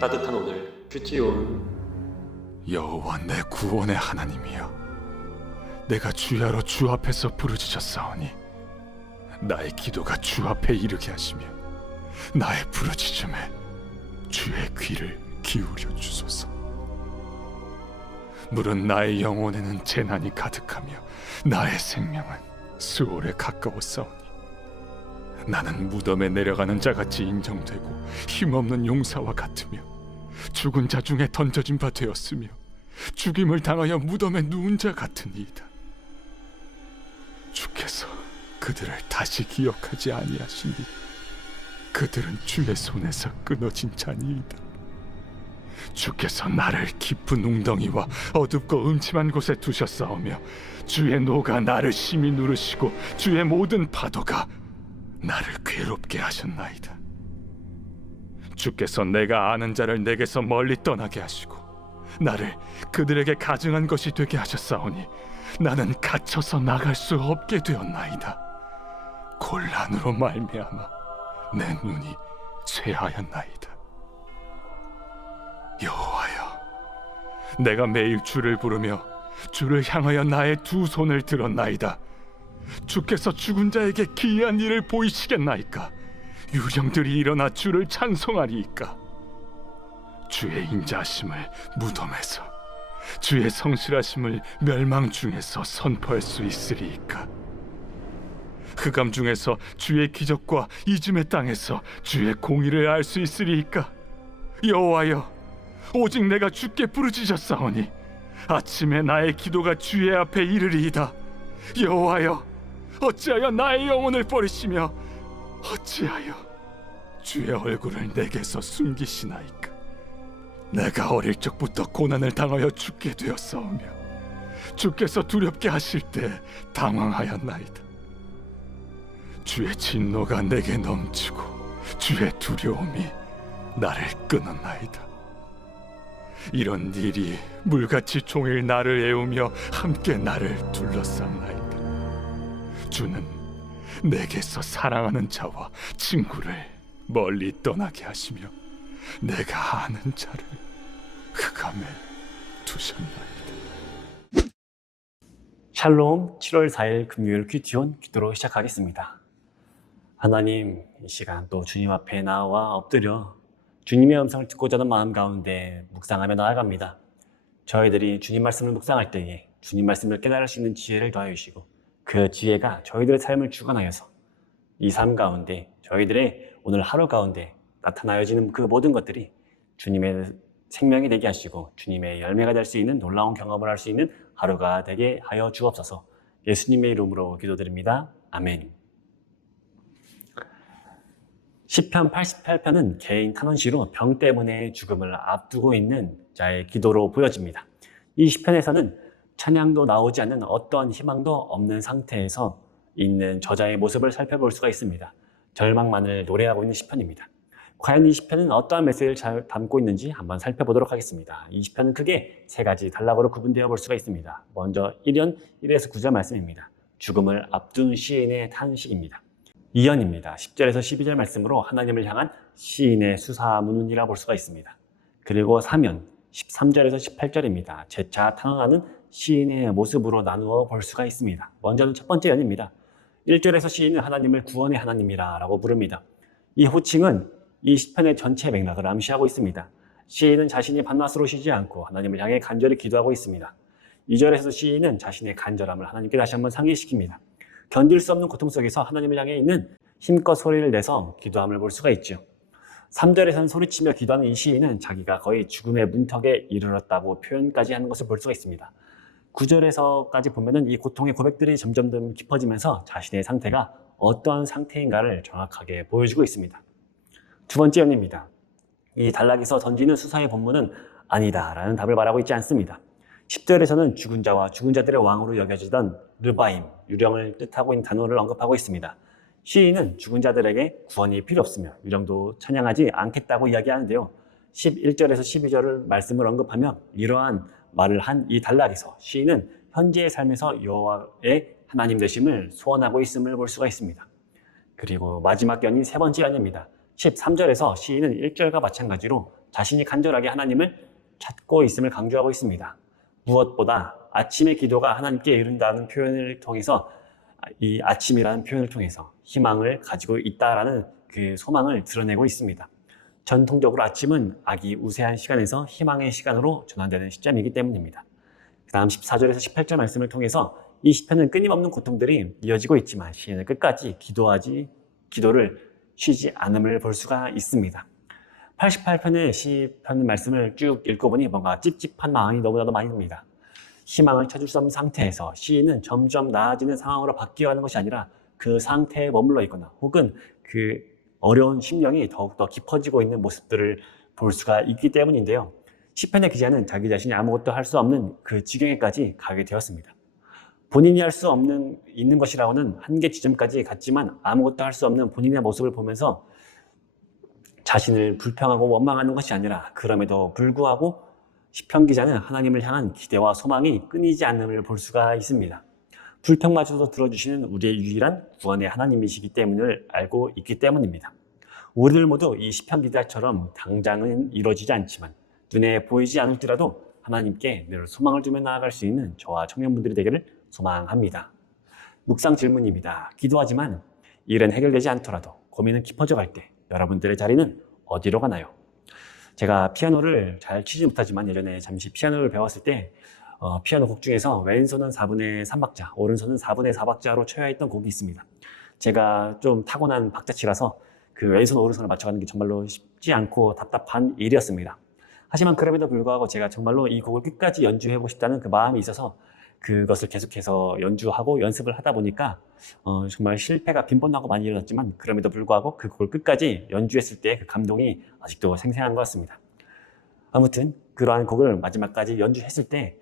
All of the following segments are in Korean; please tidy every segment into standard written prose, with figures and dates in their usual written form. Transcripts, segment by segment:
따뜻한 오늘 큐티온. 여호와 내 구원의 하나님이여, 내가 주야로 주 앞에서 부르짖었사오니 나의 기도가 주 앞에 이르게 하시며 나의 부르짖음에 주의 귀를 기울여 주소서. 물은 나의 영혼에는 재난이 가득하며 나의 생명은 수월에 가까웠사오니 나는 무덤에 내려가는 자같이 인정되고 힘없는 용사와 같으며 죽은 자 중에 던져진 바 되었으며 죽임을 당하여 무덤에 누운 자 같으니이다. 주께서 그들을 다시 기억하지 아니하시니 그들은 주의 손에서 끊어진 자니이다. 주께서 나를 깊은 웅덩이와 어둡고 음침한 곳에 두셨사오며 주의 노가 나를 심히 누르시고 주의 모든 파도가 나를 괴롭게 하셨나이다. 주께서 내가 아는 자를 내게서 멀리 떠나게 하시고 나를 그들에게 가증한 것이 되게 하셨사오니 나는 갇혀서 나갈 수 없게 되었나이다. 곤란으로 말미암아 내 눈이 쇠하였나이다. 여호와여, 내가 매일 주를 부르며 주를 향하여 나의 두 손을 들었나이다. 주께서 죽은 자에게 기이한 일을 보이시겠나이까? 유령들이 일어나 주를 찬송하리이까? 주의 인자하심을 무덤에서, 주의 성실하심을 멸망 중에서 선포할 수 있으리이까? 흑암 중에서 주의 기적과 이즘의 땅에서 주의 공의를 알 수 있으리이까? 여호와여, 오직 내가 주께 부르짖었사오니 아침에 나의 기도가 주의 앞에 이르리이다. 여호와여, 어찌하여 나의 영혼을 버리시며 어찌하여 주의 얼굴을 내게서 숨기시나이까? 내가 어릴 적부터 고난을 당하여 죽게 되었사오며 주께서 두렵게 하실 때 당황하였나이다. 주의 진노가 내게 넘치고 주의 두려움이 나를 끊었나이다. 이런 일이 물같이 종일 나를 애우며 함께 나를 둘러쌌나이다. 주는 내게서 사랑하는 자와 친구를 멀리 떠나게 하시며 내가 아는 자를 흑암에 두셨나이다. 샬롬. 7월 4일 금요일 큐티온 기도로 시작하겠습니다. 하나님, 이 시간 또 주님 앞에 나와 엎드려 주님의 음성을 듣고자 하는 마음 가운데 묵상하며 나아갑니다. 저희들이 주님 말씀을 묵상할 때에 주님 말씀을 깨달을 수 있는 지혜를 더하여 주시고 그 지혜가 저희들의 삶을 주관하여서 이 삶 가운데 저희들의 오늘 하루 가운데 나타나여지는 그 모든 것들이 주님의 생명이 되게 하시고 주님의 열매가 될 수 있는 놀라운 경험을 할 수 있는 하루가 되게 하여 주옵소서. 예수님의 이름으로 기도드립니다. 아멘. 시편 88편은 개인 탄원시로 병 때문에 죽음을 앞두고 있는 자의 기도로 보여집니다. 이 시편에서는 찬양도 나오지 않는 어떠한 희망도 없는 상태에서 있는 저자의 모습을 살펴볼 수가 있습니다. 절망만을 노래하고 있는 시편입니다. 과연 이 시편은 어떠한 메시지를 잘 담고 있는지 한번 살펴보도록 하겠습니다. 이 시편은 크게 세 가지 단락으로 구분되어 볼 수가 있습니다. 먼저 1연 1에서 9절 말씀입니다. 죽음을 앞둔 시인의 탄식입니다. 2연입니다. 10절에서 12절 말씀으로 하나님을 향한 시인의 수사문이라 볼 수가 있습니다. 그리고 3연 13절에서 18절입니다. 재차 탄원하는 시인의 모습으로 나누어 볼 수가 있습니다. 먼저는 첫 번째 연입니다. 1절에서 시인은 하나님을 구원의 하나님이라 라고 부릅니다. 이 호칭은 이 시편의 전체 맥락을 암시하고 있습니다. 시인은 자신이 밤낮으로 쉬지 않고 하나님을 향해 간절히 기도하고 있습니다. 2절에서 시인은 자신의 간절함을 하나님께 다시 한번 상기시킵니다. 견딜 수 없는 고통 속에서 하나님을 향해 있는 힘껏 소리를 내서 기도함을 볼 수가 있죠. 3절에서는 소리치며 기도하는 이 시인은 자기가 거의 죽음의 문턱에 이르렀다고 표현까지 하는 것을 볼 수가 있습니다. 9절에서까지 보면은 이 고통의 고백들이 점점 더 깊어지면서 자신의 상태가 어떠한 상태인가를 정확하게 보여주고 있습니다. 두 번째 연입니다. 이 단락에서 던지는 수사의 본문은 아니다라는 답을 말하고 있지 않습니다. 10절에서는 죽은 자와 죽은 자들의 왕으로 여겨지던 르바임, 유령을 뜻하고 있는 단어를 언급하고 있습니다. 시인은 죽은 자들에게 구원이 필요 없으며 유령도 찬양하지 않겠다고 이야기하는데요. 11절에서 12절을 말씀을 언급하며 이러한 말을 한 이 단락에서 시인은 현재의 삶에서 여호와의 하나님 되심을 소원하고 있음을 볼 수가 있습니다. 그리고 마지막 연인 세 번째 연입니다. 13절에서 시인은 1절과 마찬가지로 자신이 간절하게 하나님을 찾고 있음을 강조하고 있습니다. 무엇보다 아침의 기도가 하나님께 이른다는 표현을 통해서, 이 아침이라는 표현을 통해서 희망을 가지고 있다라는 그 소망을 드러내고 있습니다. 전통적으로 아침은 아기 우세한 시간에서 희망의 시간으로 전환되는 시점이기 때문입니다. 그 다음 14절에서 18절 말씀을 통해서 이 시편은 끊임없는 고통들이 이어지고 있지만 시인은 끝까지 기도를 쉬지 않음을 볼 수가 있습니다. 88편의 시편 말씀을 쭉 읽어보니 뭔가 찝찝한 마음이 너무나도 많이 듭니다. 희망을 찾을 수 없는 상태에서 시인은 점점 나아지는 상황으로 바뀌어가는 것이 아니라 그 상태에 머물러 있거나 혹은 그 어려운 심령이 더욱더 깊어지고 있는 모습들을 볼 수가 있기 때문인데요. 시편의 기자는 자기 자신이 아무것도 할 수 없는 그 지경에까지 가게 되었습니다. 본인이 할 수 있는 것이라고는 한계 지점까지 갔지만 아무것도 할 수 없는 본인의 모습을 보면서 자신을 불평하고 원망하는 것이 아니라 그럼에도 불구하고 시편 기자는 하나님을 향한 기대와 소망이 끊이지 않음을 볼 수가 있습니다. 불평마저도 들어주시는 우리의 유일한 구원의 하나님이시기 때문을 알고 있기 때문입니다. 우리들 모두 이 시편 기자처럼 당장은 이루어지지 않지만 눈에 보이지 않을지라도 하나님께 늘 소망을 두며 나아갈 수 있는 저와 청년분들이 되기를 소망합니다. 묵상 질문입니다. 기도하지만 일은 해결되지 않더라도 고민은 깊어져 갈 때 여러분들의 자리는 어디로 가나요? 제가 피아노를 잘 치지 못하지만 예전에 잠시 피아노를 배웠을 때 피아노 곡 중에서 왼손은 4분의 3박자, 오른손은 4분의 4박자로 쳐야 했던 곡이 있습니다. 제가 좀 타고난 박자치라서 그 왼손 오른손을 맞춰가는 게 정말로 쉽지 않고 답답한 일이었습니다. 하지만 그럼에도 불구하고 제가 정말로 이 곡을 끝까지 연주해보고 싶다는 그 마음이 있어서 그것을 계속해서 연주하고 연습을 하다 보니까 정말 실패가 빈번하고 많이 일어났지만 그럼에도 불구하고 그 곡을 끝까지 연주했을 때 그 감동이 아직도 생생한 것 같습니다. 아무튼 그러한 곡을 마지막까지 연주했을 때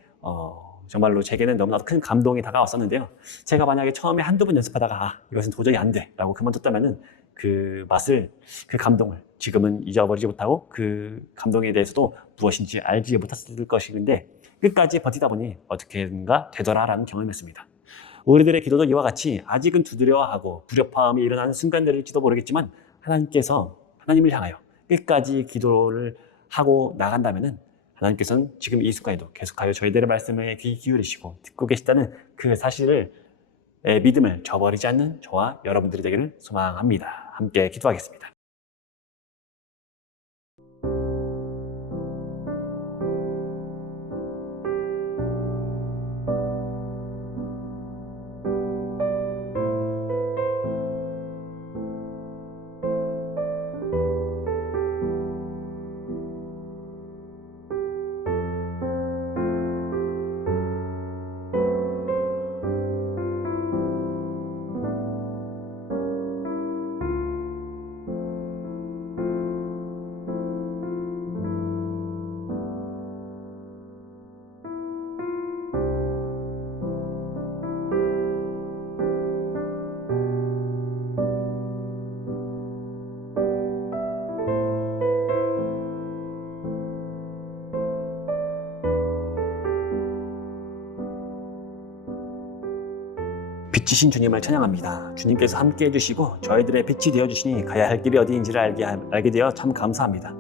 정말로 제게는 너무나도 큰 감동이 다가왔었는데요. 제가 만약에 처음에 한두 번 연습하다가 이것은 도저히 안 돼 라고 그만뒀다면은 그 맛을, 그 감동을 지금은 잊어버리지 못하고 그 감동에 대해서도 무엇인지 알지 못했을 것인데 끝까지 버티다 보니 어떻게든가 되더라라는 경험이었습니다. 우리들의 기도도 이와 같이 아직은 두드려워하고 불협화음이 일어나는 순간들일지도 모르겠지만 하나님을 향하여 끝까지 기도를 하고 나간다면은 하나님께서는 지금 이 순간에도 계속하여 저희들의 말씀에 귀 기울이시고 듣고 계시다는 그 사실을 믿음을 저버리지 않는 저와 여러분들이 되기를 소망합니다. 함께 기도하겠습니다. 빛이신 주님을 찬양합니다. 주님께서 함께 해주시고 저희들의 빛이 되어주시니 가야 할 길이 어디인지를 알게 되어 참 감사합니다.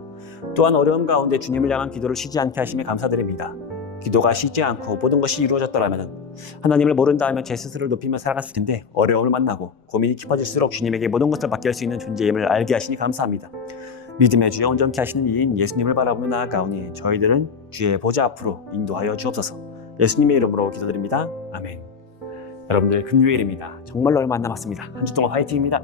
또한 어려움 가운데 주님을 향한 기도를 쉬지 않게 하심에 감사드립니다. 기도가 쉬지 않고 모든 것이 이루어졌더라면 하나님을 모른다 하면 제 스스로를 높이며 살아갔을 텐데 어려움을 만나고 고민이 깊어질수록 주님에게 모든 것을 맡길 수 있는 존재임을 알게 하시니 감사합니다. 믿음의 주여 온전케 하시는 이인 예수님을 바라보며 나아가오니 저희들은 주의 보좌 앞으로 인도하여 주옵소서. 예수님의 이름으로 기도드립니다. 아멘. 여러분들 금요일입니다. 정말로 얼마 안 남았습니다. 한 주 동안 화이팅입니다.